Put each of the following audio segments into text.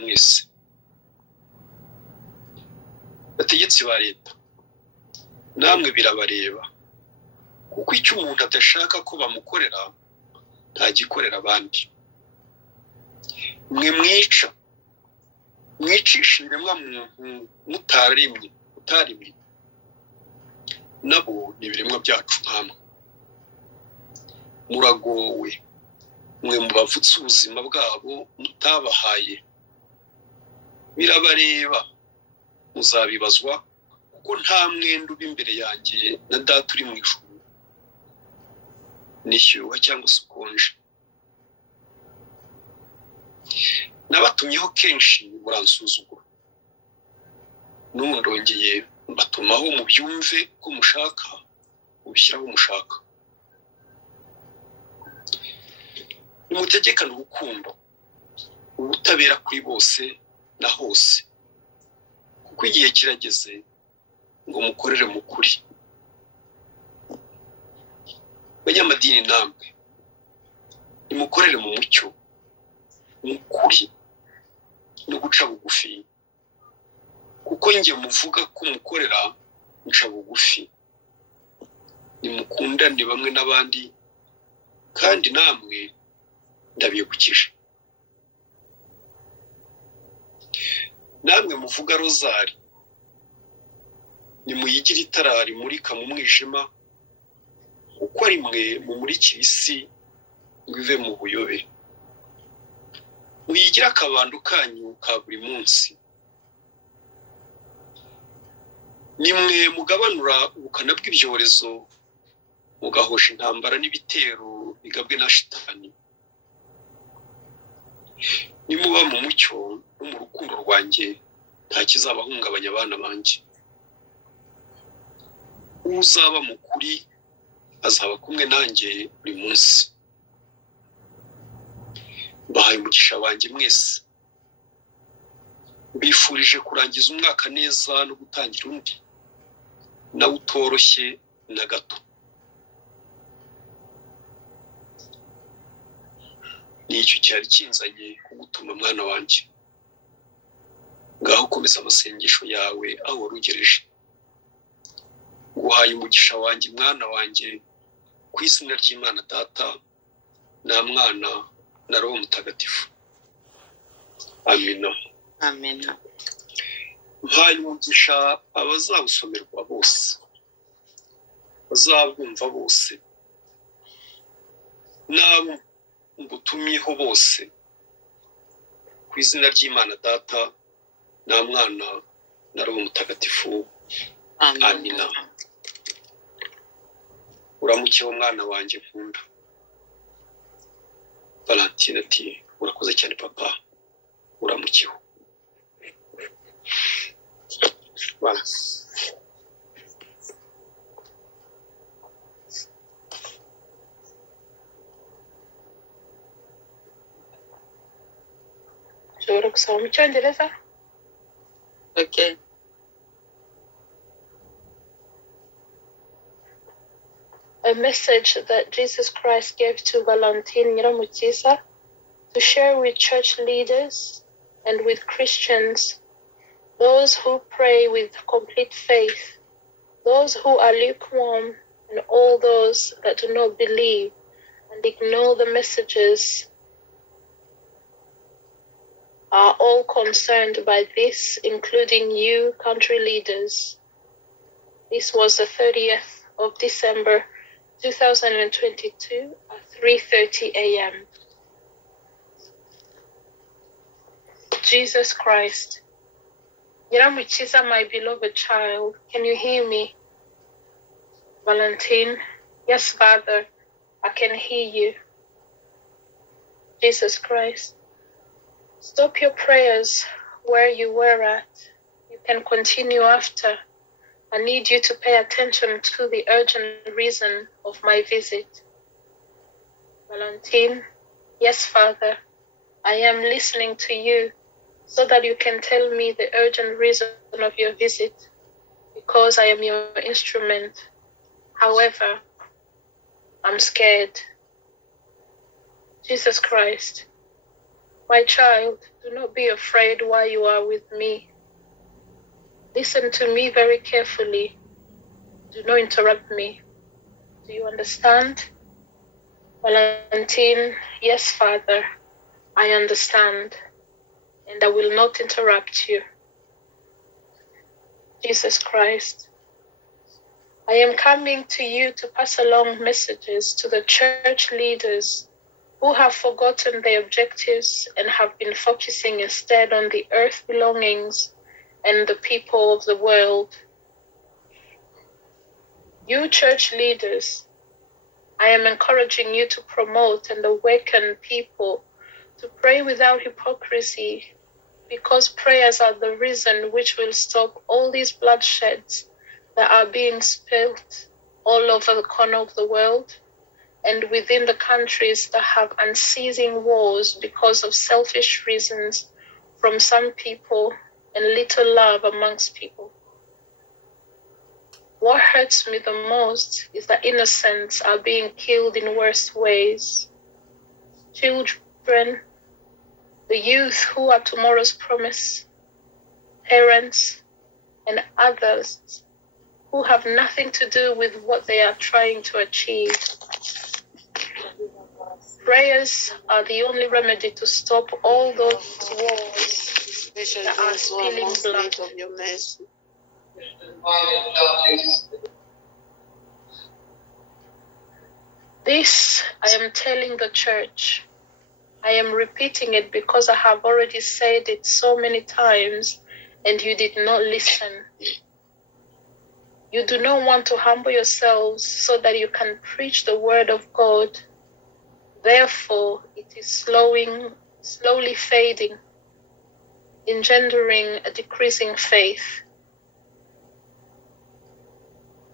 mwese bategetsi ba leta namwe birabareba kuko icyo umuntu adashaka ko bamukorera ntagikorera abandi. Mwe mwicisha ibiremwa muntu mutarimye nabo ni ibiremwa byacu nkamwe. Muragowe mwe mubavutse ubuzima bwabo mutabahaye, birabareba muzabibazwa kuko nta mwenda uba imbere yanjye na data uri mu ijuru, nishyuha cyangwa se ukonje. Nabatumyeho kenshi muransuzugura, n'ubu ndongeye mbatumaho mubyumve ko mushaka mubishyiraho mushaka. Nimutegekane urukundo, ubutabera kuri bose na hose, kuko igihe kirageze ngo mukorere mu kuri. Banyamadini namwe nimukorere mu mucyo, mu kuri no guca bugufi, kuko njye muvuga ko mukorera nca bugufi. Nimukundane bamwe n'abandi kandi namwe ndabibukije. Namwe muvuga rozari nimuyigire itara rimurika mu mwijima, kuko ari mwe mumurikira isi ngo ive mu buyobe. Muyigire akabando kanyu ka buri munsi. Nimwe mugabanura ubukana bw'ibyorezo, mugahosha intambara n'ibitero bigabwe na shitani. Nimuba mu mucyo no mu rukundo rwanjye nta kizabahungabanya abana banjye. Uzaba mu kuri azaba kumwe nanjye buri munsi. Bahaye umugisha wanjye mwese, mbifurije kurangiza umwaka neza no gutangira undi nawe utoroshye na gato. Nicyo cyari kinzanye kugutuma mwana wanjye. Ngaho komeza amasengesho yawe aho warugereje. Nguhaye umugisha wanjye mwana wanjye, ku izina ry'Imana Data na Mwana na Roho Mutagatifu. Amina. Amina. Mpaye umugisha abazawusomerwa bose, bazabwumva bose, n'abo ngutumyeho bose, ku izina ry'Imana Data na Mwana na Roho Mutagatifu. Amina. Uramukeho mwana wanjye nkunda. Valentine ati urakoze cyane papa, uramukeho. Voilà. Ushobora gusaba mu Cyongereza? Okay. A message that Jesus Christ gave to Valentine Nyiramukiza to share with church leaders and with Christians, those who pray with complete faith, those who are lukewarm, and all those that do not believe and ignore the messages are all concerned by this, including you, country leaders. This was the 30th of December 2022 at 3:30 a.m. Jesus Christ. Nyiramukiza, my beloved child, can you hear me? Valentine, yes, Father, I can hear you. Jesus Christ. Stop your prayers where you were at. You can continue after. I need you to pay attention to the urgent reason of my visit. Valentine, yes, Father, I am listening to you so that you can tell me the urgent reason of your visit, because I am your instrument. However, I'm scared. Jesus Christ, My child, do not be afraid while you are with me. Listen to me very carefully. Do not interrupt me. Do you understand? Valentine, yes, Father, I understand, and I will not interrupt you. Jesus Christ, I am coming to you to pass along messages to the church leaders who have forgotten their objectives and have been focusing instead on the earth belongings and the people of the world. You church leaders, I am encouraging you to promote and awaken people to pray without hypocrisy, because prayers are the reason which will stop all these bloodsheds that are being spilt all over the corner of the world and within the countries that have unceasing wars because of selfish reasons from some people and little love amongst people. What hurts me the most is that innocents are being killed in worse ways. Children, the youth who are tomorrow's promise, parents, and others who have nothing to do with what they are trying to achieve. Prayers are the only remedy to stop all those wars that are spilling blood. Of your mercy. This I am telling the church. I am repeating it because I have already said it so many times and you did not listen. You do not want to humble yourselves so that you can preach the word of God. Therefore, it is slowly fading, engendering a decreasing faith.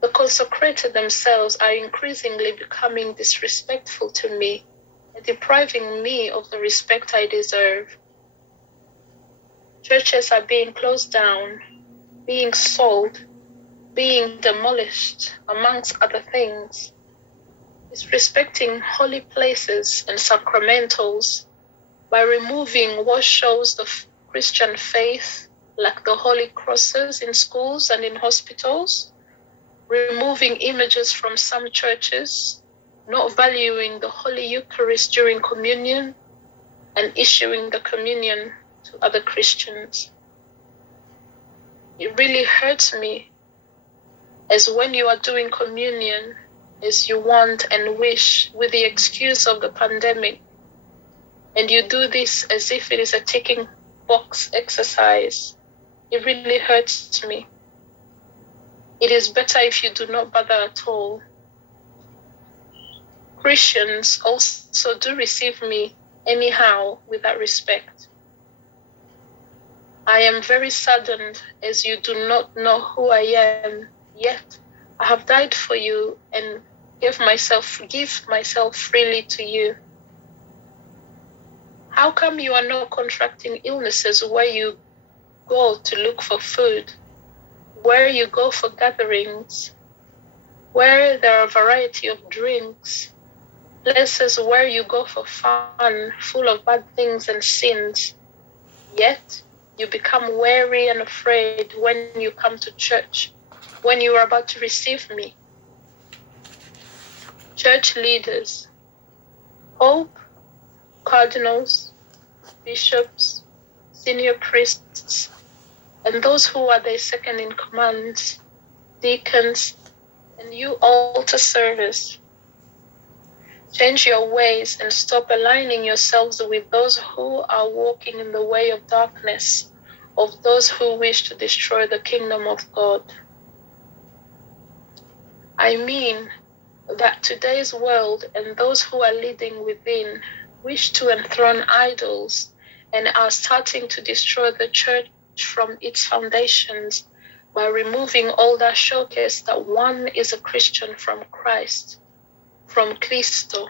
The consecrated themselves are increasingly becoming disrespectful to me and depriving me of the respect I deserve. Churches are being closed down, being sold, being demolished, amongst other things. Disrespecting holy places and sacramentals by removing what shows the Christian faith, like the holy crosses in schools and in hospitals, removing images from some churches, not valuing the Holy Eucharist during communion, and issuing the communion to other Christians. It really hurts me, as when you are doing communion as you want and wish with the excuse of the pandemic, and you do this as if it is a ticking box exercise. It really hurts me. It is better if you do not bother at all. Christians also do receive me anyhow without respect. I am very saddened as you do not know who I am, yet I have died for you and give myself freely to you. How come you are not contracting illnesses where you go to look for food, where you go for gatherings, where there are a variety of drinks, places where you go for fun, full of bad things and sins, yet you become wary and afraid when you come to church, when you are about to receive me? Church leaders, Pope, cardinals, bishops, senior priests, and those who are their second in command, deacons, and you altar servers. Change your ways and stop aligning yourselves with those who are walking in the way of darkness, of those who wish to destroy the kingdom of God. I mean that today's world and those who are leading within wish to enthrone idols and are starting to destroy the church from its foundations by removing all that showcase that one is a Christian from Christ, from Cristo,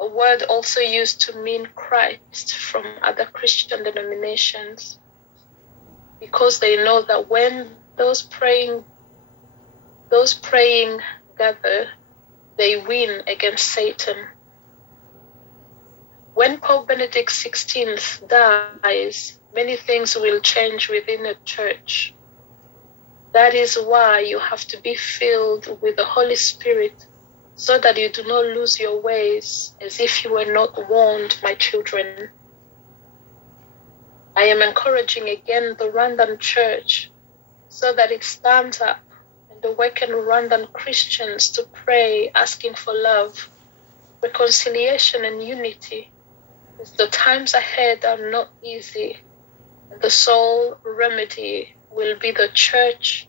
a word also used to mean Christ from other Christian denominations, because they know that when those praying gather, they win against Satan. When Pope Benedict XVI dies, many things will change within the church. That is why you have to be filled with the Holy Spirit, so that you do not lose your ways as if you were not warned, my children. I am encouraging again the Rwandan church so that it stands up and awaken Rwandan Christians to pray, asking for love, reconciliation, and unity. As the times ahead are not easy, and the sole remedy will be the church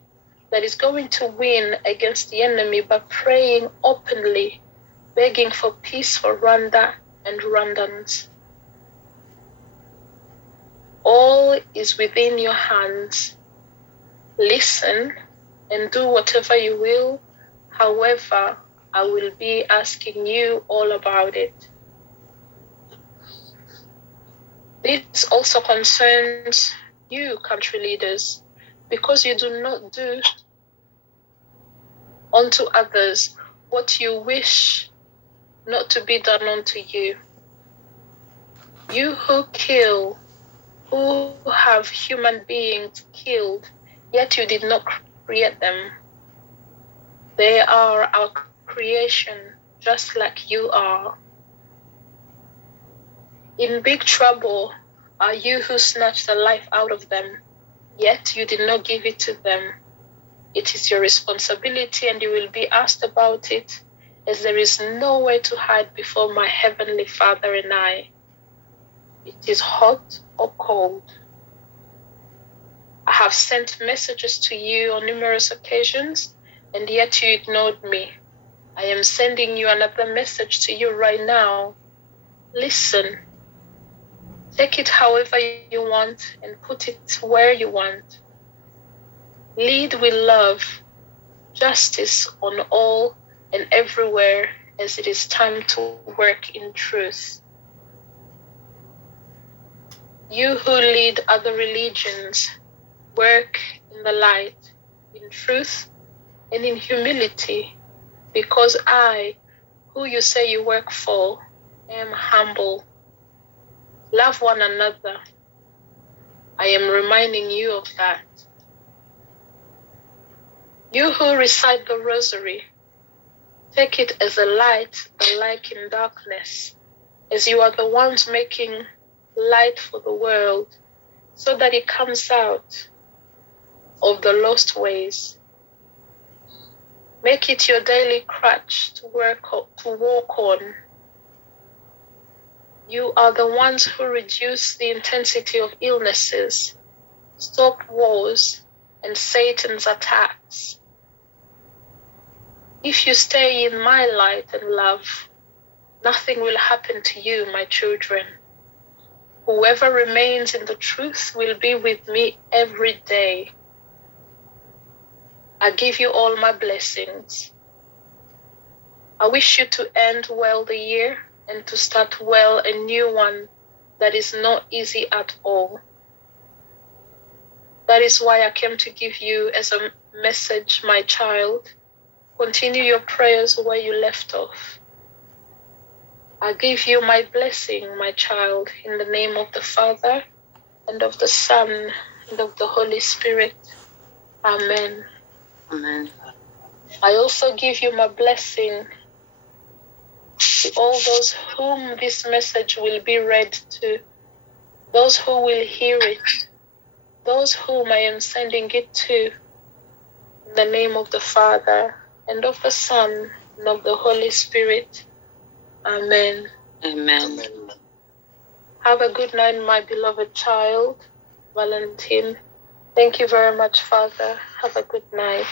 that is going to win against the enemy by praying openly, begging for peace for Rwanda and Rwandans. All is within your hands. Listen and do whatever you will. However, I will be asking you all about it. This also concerns you, country leaders, because you do not do unto others what you wish not to be done unto you. You who kill, who have human beings killed, yet you did not create them. They are our creation, just like you are. In big trouble are you who snatched the life out of them, yet you did not give it to them. It is your responsibility, and you will be asked about it, as there is no way to hide before my Heavenly Father and I. It is hot or cold. I have sent messages to you on numerous occasions, and yet you ignored me. I am sending you another message to you right now. Listen. Take it however you want and put it where you want. Lead with love, justice on all and everywhere, as it is time to work in truth. You who lead other religions, work in the light, in truth, and in humility, because I, who you say you work for, am humble. Love one another. I am reminding you of that. You who recite the rosary, take it as a light that like in darkness, as you are the ones making light for the world, so that it comes out of the lost ways. Make it your daily crutch to walk on. You are the ones who reduce the intensity of illnesses, stop wars, and Satan's attacks. If you stay in my light and love, nothing will happen to you, my children. Whoever remains in the truth will be with me every day. I give you all my blessings. I wish you to end well the year and to start well a new one that is not easy at all. That is why I came to give you as a message, my child. Continue your prayers where you left off. I give you my blessing, my child, in the name of the Father, and of the Son, and of the Holy Spirit. Amen. Amen. I also give you my blessing to all those whom this message will be read to, those who will hear it, those whom I am sending it to, in the name of the Father, and of the Son, and of the Holy Spirit. Amen. Amen. Have a good night, my beloved child, Valentine. Thank you very much, Father. Have a good night.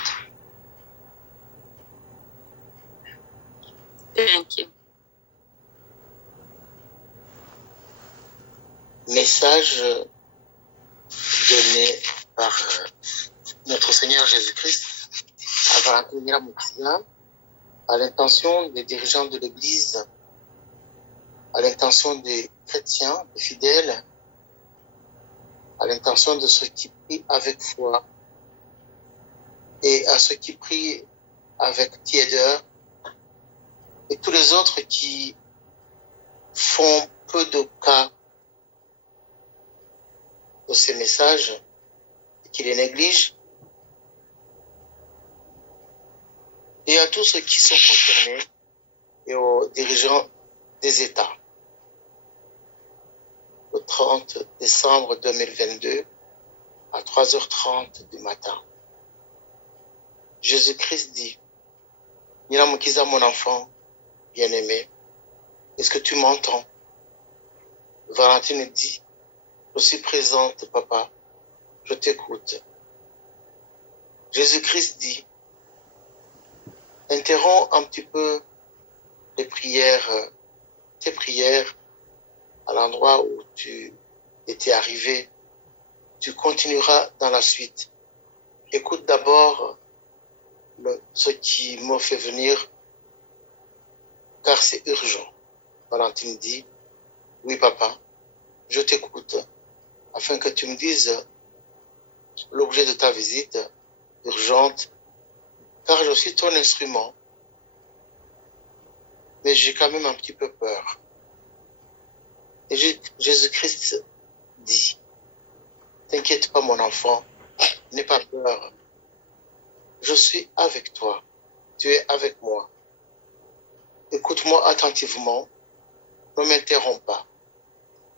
Thank you. Message donné par notre Seigneur Jésus-Christ à Valentine Nyiramukiza, à l'intention des dirigeants de l'Église, à l'intention des chrétiens, des fidèles, à l'intention de ceux qui prient avec foi et à ceux qui prient avec tiédeur et tous les autres qui font peu de cas de ces messages et qui les négligent. Et à tous ceux qui sont concernés et aux dirigeants des États. Le 30 décembre 2022, à 3h30 du matin, Jésus-Christ dit, Nyiramukiza, mon enfant bien-aimé, est-ce que tu m'entends? Valentine dit, je suis présente, papa, je t'écoute. Jésus-Christ dit, interromps un petit peu les prières, tes prières à l'endroit où tu étais arrivé. Tu continueras dans la suite. Écoute d'abord ce qui m'a fait venir, car c'est urgent. Valentine dit, oui papa, je t'écoute, afin que tu me dises l'objet de ta visite urgente, car je suis ton instrument, mais j'ai quand même un petit peu peur. Et Jésus-Christ dit, t'inquiète pas mon enfant, n'aie pas peur, je suis avec toi, tu es avec moi. Écoute-moi attentivement, ne m'interromps pas.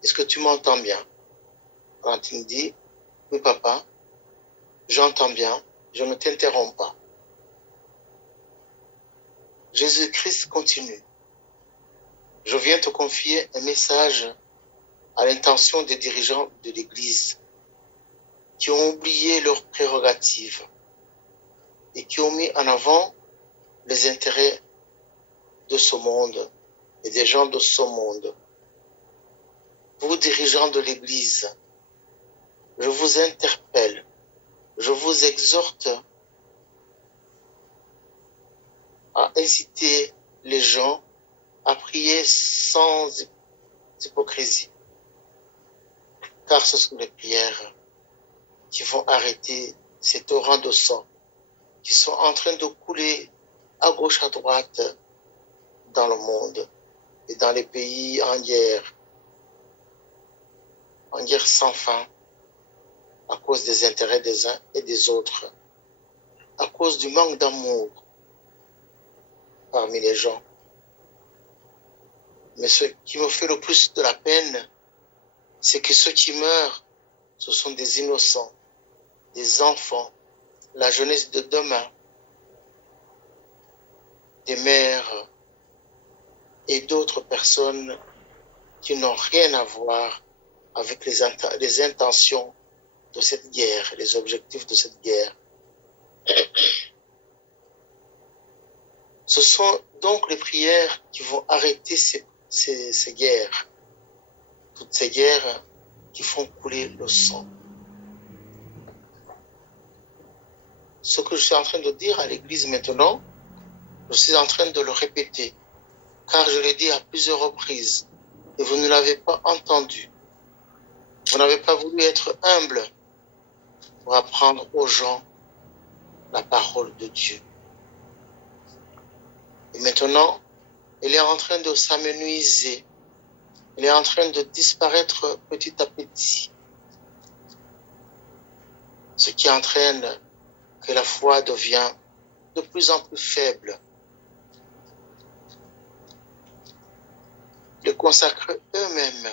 Est-ce que tu m'entends bien? Valentine dit, oui papa, j'entends bien, je ne t'interromps pas. Jésus-Christ continue. Je viens te confier un message à l'intention des dirigeants de l'Église qui ont oublié leurs prérogatives et qui ont mis en avant les intérêts de ce monde et des gens de ce monde. Vous, dirigeants de l'Église, je vous interpelle, je vous exhorte à inciter les gens à prier sans hypocrisie, car ce sont les prières qui vont arrêter ces torrents de sang qui sont en train de couler à gauche, à droite dans le monde et dans les pays en guerre sans fin, à cause des intérêts des uns et des autres, à cause du manque d'amour parmi les gens. Mais ce qui me fait le plus de la peine, c'est que ceux qui meurent, ce sont des innocents, des enfants, la jeunesse de demain, des mères et d'autres personnes qui n'ont rien à voir avec les intentions de cette guerre, les objectifs de cette guerre. Ce sont donc les prières qui vont arrêter ces guerres, toutes ces guerres qui font couler le sang. Ce que je suis en train de dire à l'Église maintenant, je suis en train de le répéter, car je l'ai dit à plusieurs reprises et vous ne l'avez pas entendu. Vous n'avez pas voulu être humble pour apprendre aux gens la parole de Dieu. Et maintenant, elle est en train de s'amenuiser. Elle est en train de disparaître petit à petit. Ce qui entraîne que la foi devient de plus en plus faible. Les consacrés eux-mêmes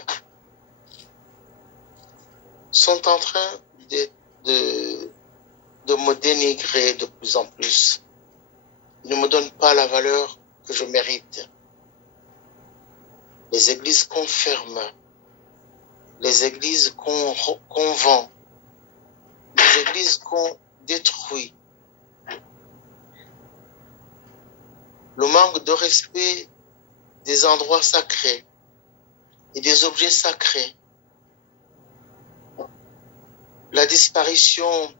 sont en train de me dénigrer de plus en plus. Ils ne me donnent pas la valeur que je mérite. Les églises qu'on ferme, les églises qu'on vend, les églises qu'on détruit. Le manque de respect des endroits sacrés et des objets sacrés. La disparition,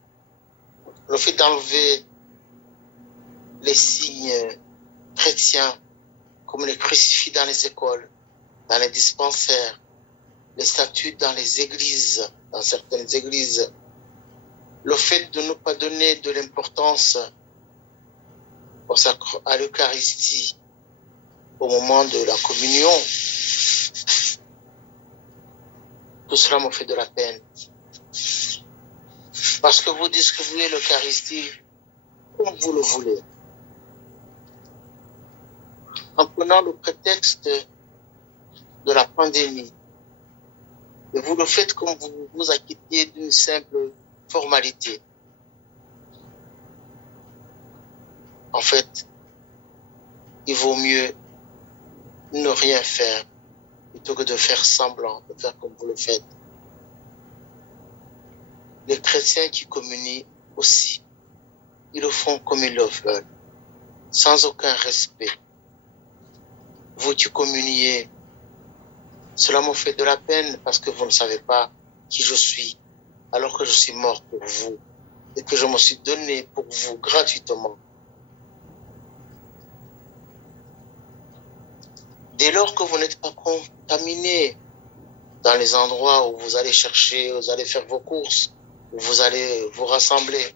le fait d'enlever les signes chrétiens comme les crucifix dans les écoles, dans les dispensaires, les statues dans les églises, dans certaines églises, le fait de ne pas donner de l'importance à l'Eucharistie au moment de la communion, Tout cela me fait de la peine. Parce que vous distribuez l'Eucharistie comme vous le voulez. En prenant le prétexte de la pandémie. Et vous le faites comme vous vous acquittiez d'une simple formalité. En fait, il vaut mieux ne rien faire plutôt que de faire semblant, de faire comme vous le faites. Les chrétiens qui communient aussi, ils le font comme ils le veulent, sans aucun respect. Vous qui communiez, cela me fait de la peine parce que vous ne savez pas qui je suis, alors que je suis mort pour vous et que je me suis donné pour vous gratuitement. Dès lors que vous n'êtes pas contaminé dans les endroits où vous allez chercher, où vous allez faire vos courses, où vous allez vous rassembler,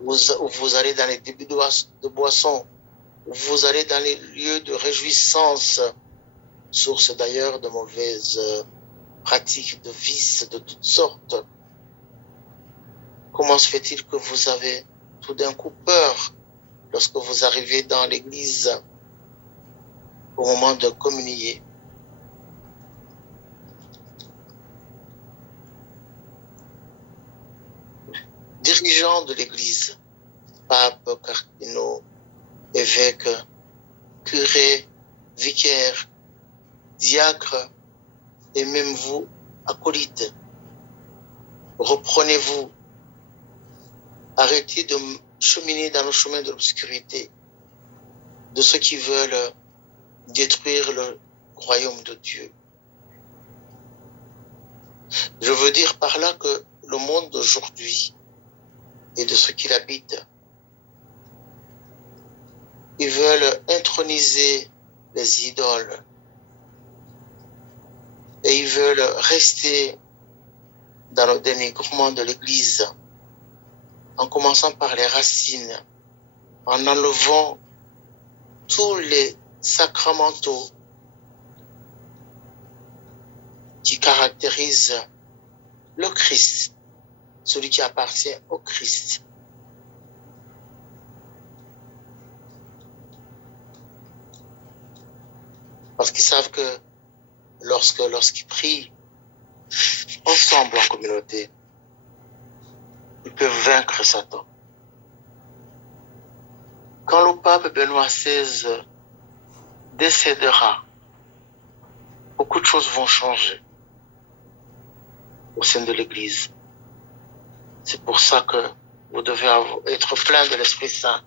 où vous allez dans les débits de boissons, où vous allez dans les lieux de réjouissance, source d'ailleurs de mauvaises pratiques, de vices de toutes sortes. Comment se fait-il que vous avez tout d'un coup peur lorsque vous arrivez dans l'église au moment de communier? Dirigeants de l'église, papes, cardinaux, évêques, curés, vicaires, diacres, et même vous, acolytes, reprenez-vous. Arrêtez de cheminer dans le chemin de l'obscurité, de ceux qui veulent détruire le royaume de Dieu. Je veux dire par là que le monde d'aujourd'hui et de ceux qui l'habitent, ils veulent introniser les idoles et ils veulent rester dans le dénigrement de l'Église, en commençant par les racines, en enlevant tous les sacramentaux qui caractérisent le Christ, celui qui appartient au Christ. Parce qu'ils savent que lorsqu'ils prient ensemble en communauté, ils peuvent vaincre Satan. Quand le pape Benoît XVI décédera, beaucoup de choses vont changer au sein de l'Église. C'est pour ça que vous devez être plein de l'Esprit Saint,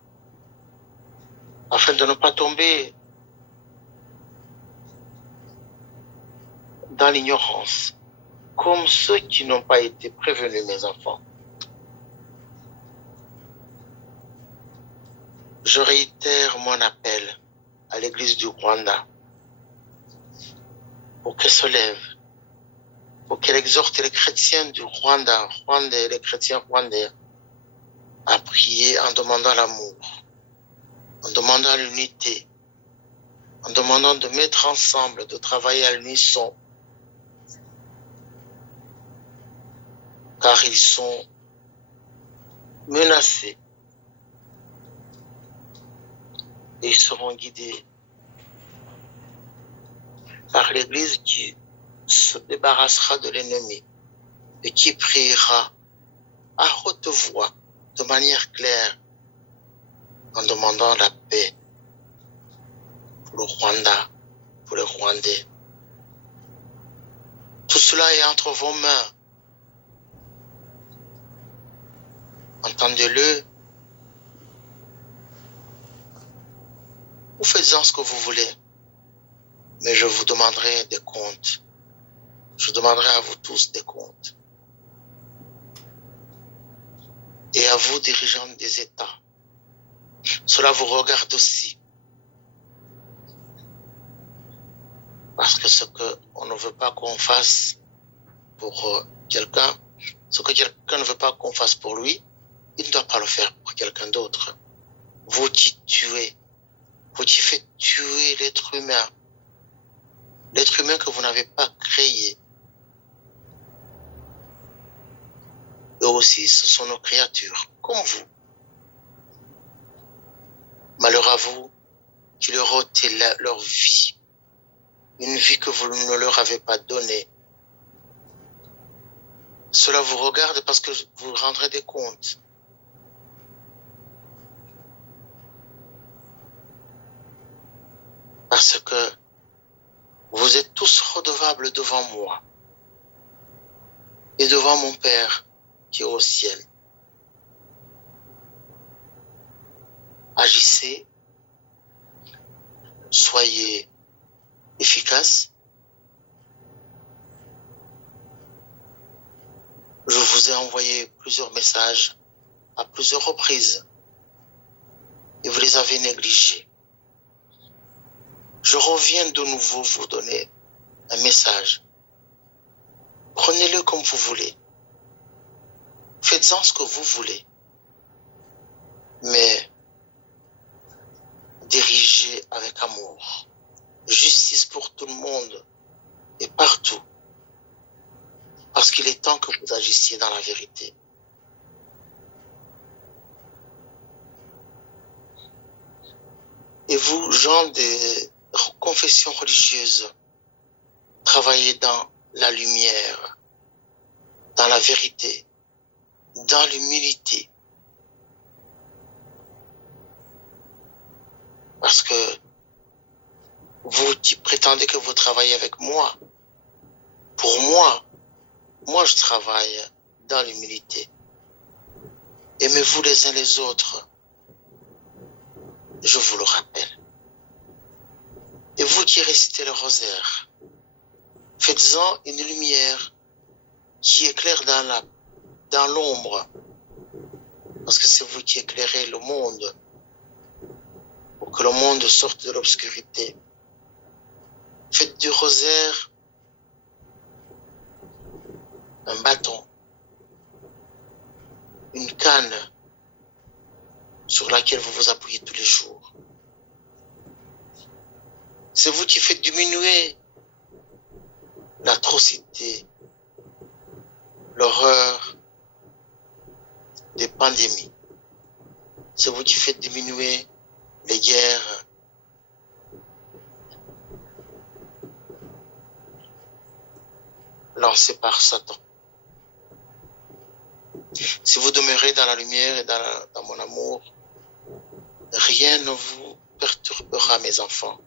afin de ne pas tomber dans l'ignorance, comme ceux qui n'ont pas été prévenus, mes enfants. Je réitère mon appel à l'Église du Rwanda pour qu'elle se lève, pour qu'elle exhorte les chrétiens du Rwanda, Rwandais, les chrétiens rwandais, à prier en demandant l'amour, en demandant l'unité, en demandant de mettre ensemble, de travailler à l'unisson, car ils sont menacés et ils seront guidés par l'Église qui se débarrassera de l'ennemi et qui priera à haute voix, de manière claire, en demandant la paix pour le Rwanda, pour les Rwandais. Tout cela est entre vos mains. Entendez-le. Vous faites-en ce que vous voulez, mais je vous demanderai des comptes. Je demanderai à vous tous des comptes. Et à vous, dirigeants des États. Cela vous regarde aussi. Parce que ce qu'on ne veut pas qu'on fasse pour quelqu'un, ce que quelqu'un ne veut pas qu'on fasse pour lui, il ne doit pas le faire pour quelqu'un d'autre. Vous qui tuez, vous qui faites tuer l'être humain que vous n'avez pas créé, aussi ce sont nos créatures, comme vous. Malheur à vous qui leur ôtez leur vie, une vie que vous ne leur avez pas donnée. Cela vous regarde parce que vous rendrez des comptes. Parce que vous êtes tous redevables devant moi et devant mon Père qui est au ciel. Agissez, soyez efficaces. Je vous ai envoyé plusieurs messages à plusieurs reprises et vous les avez négligés. Je reviens de nouveau vous donner un message. Prenez-le comme vous voulez. Faites-en ce que vous voulez. Mais dirigez avec amour. Justice pour tout le monde et partout. Parce qu'il est temps que vous agissiez dans la vérité. Et vous, gens des confessions religieuses, travaillez dans la lumière, dans la vérité, dans l'humilité. Parce que vous qui prétendez que vous travaillez avec moi, pour moi je travaille dans l'humilité. Aimez-vous les uns les autres, je vous le rappelle. Et vous qui récitez le rosaire, faites-en une lumière qui éclaire dans l'ombre, parce que c'est vous qui éclairez le monde, pour que le monde sorte de l'obscurité. Faites du rosaire un bâton, une canne sur laquelle vous vous appuyez tous les jours. C'est vous qui faites diminuer l'atrocité, l'horreur des pandémies. C'est vous qui faites diminuer les guerres, lancées par Satan. Si vous demeurez dans la lumière et dans mon amour, rien ne vous perturbera, mes enfants.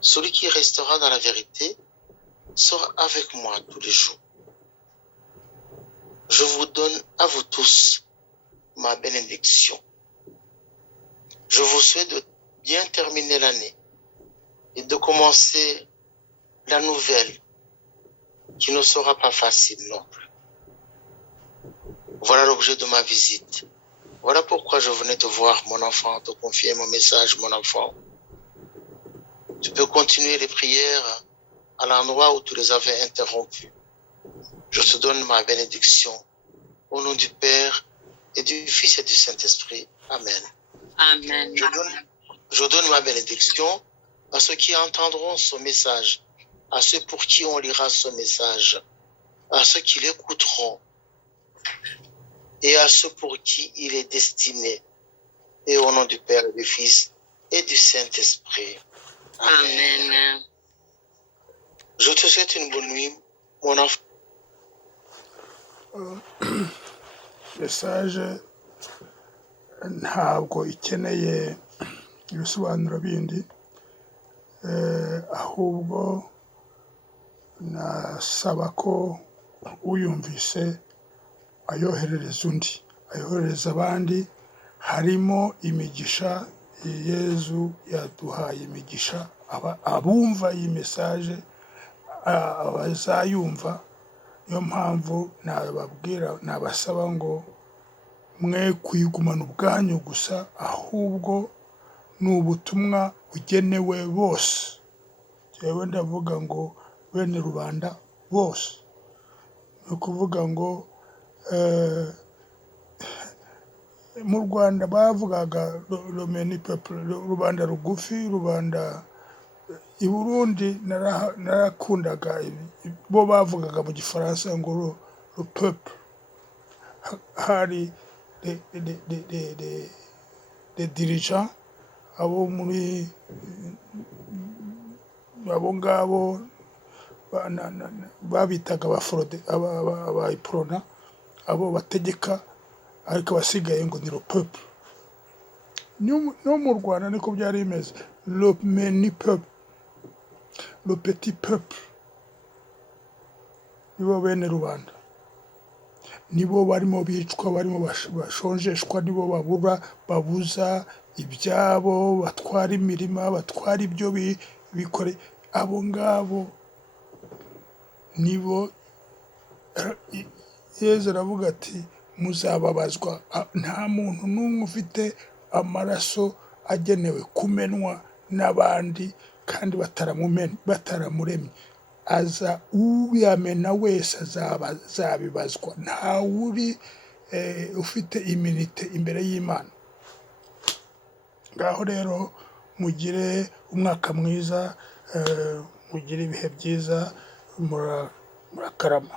Celui qui restera dans la vérité sera avec moi tous les jours. Je vous donne à vous tous ma bénédiction. Je vous souhaite de bien terminer l'année et de commencer la nouvelle qui ne sera pas facile non plus. Voilà l'objet de ma visite. Voilà pourquoi je venais te voir, mon enfant, te confier mon message, mon enfant. Tu peux continuer les prières à l'endroit où tu les avais interrompues. Je te donne ma bénédiction au nom du Père et du Fils et du Saint-Esprit. Amen. Amen. Je donne ma bénédiction à ceux qui entendront ce message, à ceux pour qui on lira ce message, à ceux qui l'écouteront et à ceux pour qui il est destiné. Et au nom du Père et du Fils et du Saint-Esprit. Amen. Amen. Je te souhaite une bonne nuit, mon enfant. Message ntabwo ikeneye ibisobanuro bindi, ahubwo nasaba ko uyumvise ayoherereza undi, ayoherereza abandi. Harimo imigisha, Yezu yaduhaye imigisha, abumva iyi message abazayumva. Niyo mpamvu nabasaba ngo mwe kuyigumana ubwanyu gusa, ahubwo ni ubutumwa bugenewe bose. Jewe ndavuga ngo bene rubanda bose. Ni ukuvuga ngo mu Rwanda bavugaga romeni peuple, rubanda rugufi, rubanda. I Burundi narakundaga bo bavugaga mu Gifaransa ngo le peuple. Hari les dirigeants abo muri abo ngabo babitaga abafrode abayiprona abo bategeka, ariko abasigaye ngo ni le peuple. No mu Rwanda niko byari bimeze, le meni peuple, le petit peuple, nibo bene rubanda, nibo barimo bicwa, barimo bashonjeshwa, nibo babuza ibyabo, batwara imirima, batwara ibyo bikore. Abo ngabo nibo Yezu aravuga ati muzababazwa. Nta muntu n'umwe ufite amaraso agenewe kumenwa n'abandi kandi bataramuremye, aza uyamena wese azabibazwa. Nta wuri ufite iminite imbere y'Imana. Ngaho rero mugire umwaka mwiza, mugire ibihe byiza, murakarama.